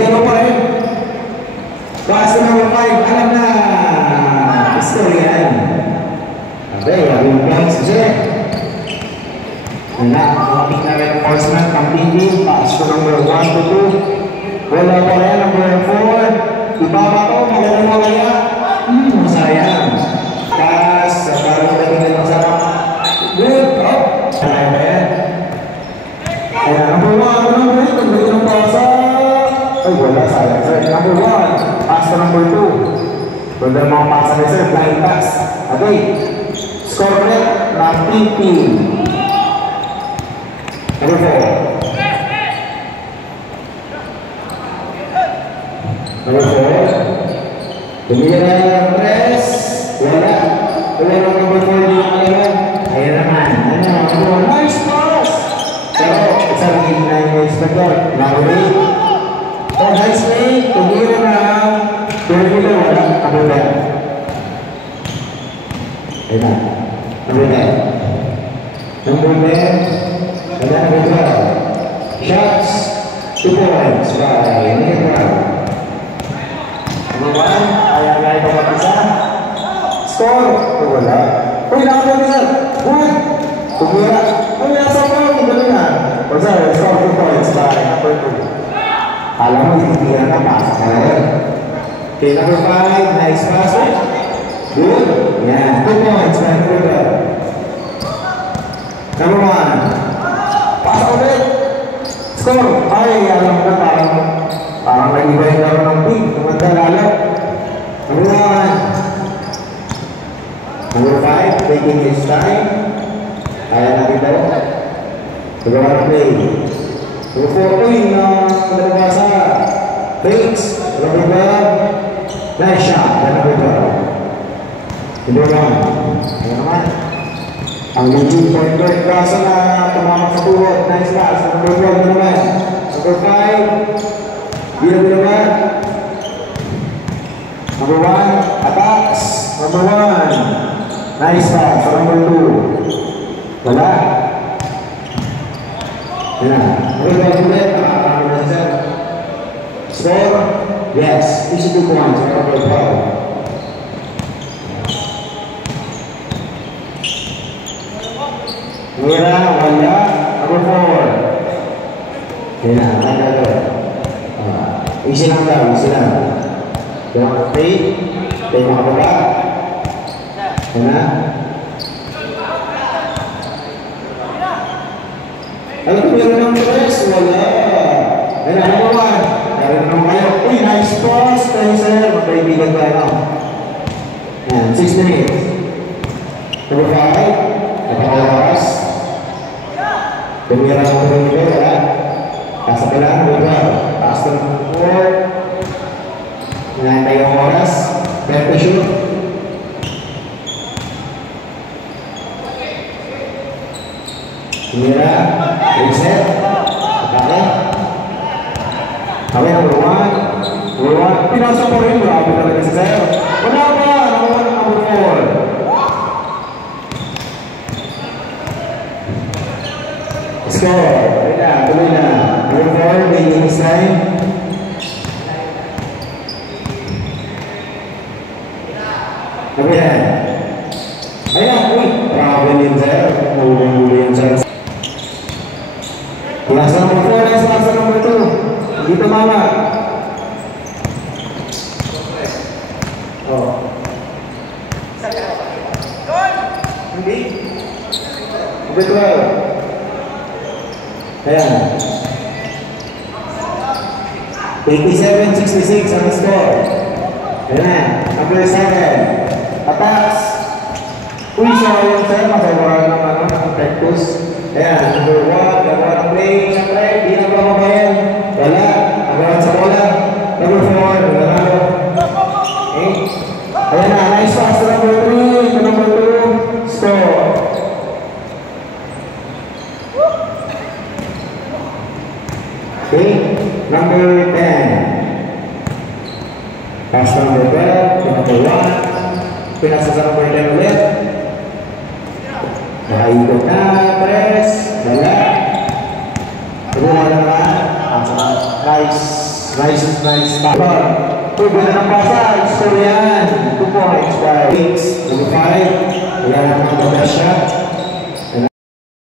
Zero pa rin. Pass to number 5. Alam na. History yan. Okay, yung points dyan. Wala. Kapit na reinforcement. Completely. Pass to number 1 to 2. Wala pa rin. Number 4. Ibaba ko. Magandang malaya. Masayang. Pass. Parang magandang masarap. Good. Oh. Kaya ba yan? Kaya number 1. Number 8. Magandang pasa. Ay, wala. Sayang. Number 1. Pass to number 2. Magandang mga pasa na sir. Blind pass. Okay. Score net na 15. Number 4. Number 4. Tumira ng press. Wala. Wala ng number 4 din ang kailan. Ayan naman. Ano? Nice pass! Pero, isa rin yung na-expector. Number 8. Oh, nice play. Tumira ng tumira. Wala. Number 10. Ayan na. Number 10. Number 10. And then number 12. Shots. 2 points by Nick Brown. Number 1. Ayan na ito mag-isa. Score. Wala. Uy, nakapag-isa. Good. Tumira. Uy, nasa pa. Magaling na. O sir, score 2 points by number 2. Alam mo, hindi na pass. Okay, number 5. Nice pass. Good. Yeah. 2 points by number 12. Number 1. Pass ulit. Score. Ay, alam ko parang nag-iba yung laro ng pig. Tumanda lalo. Number 1. Number 5. Taking his time. Kaya natin daw. Number 1 play. Number 4. Uy, nababasa. Fakes. Number 12. Nice shot. Number 12. Number 1. Ayan naman. Ang legit point guard kaso na tumama sa tuhod. Nice pass. Number 12 na naman. Number 5. Bila naman. Number 1. Attacks. Number 1. Nice pass. Number 2. Wala. Yan na. Number 12 ulit. Nakakakami na siya. Score. Yes. Easy 2 points. Number 12. Mira, wala. Number 4. Yan na, nagalo. Easy lang daw, easy lang. Yung take, take makababa. Yan na. Alam ko, meron ng press, wala. Yan na, number 1. Meron ng kayo. Uy, nice pass. Tayo sir, magkaibigan tayo. Yan, 6 minutes. Number 5. Napakawaras. Tumira ng mga nito, wala. Kasa pala, wala. Taas na ng 4. Hinahintay yung oras. Better shoot. Tumira. Reset. Atake. Kami number 1. Number 1. Pinasa po rin. Grabe talaga si Sir. Wala pa. Number 4. Score. Wala, tuloy na. Number 4, making his time. Number 10. Ayan, uy. Problem yun, sir. Huli yun, sir. Last number 4, last number 2. Hindi tumama. Oh. Hindi. Number 12. Ayan. 87-66 ang score. Ayan na. Number 7. Attacks. Uy, siya yung sir. Masawaran ng practice. Ayan. Number 1. Number 1 play. Siyempre, di na ba mabayan? Wala. Number 1 sa bola. Number 4. Nanalo. Okay. Ayan na. Nice pass to number 3. To number 2. Score. Okay, number 10. Pass number 12 to number 1. Pinasa sa number 10 ulit. Nakaikot na, press, wala. Tubuhan naman. Nice. Nice stop. Tugon na ng pasag. Storian. 2 points by Wings. Number 5. Wala na mga shot.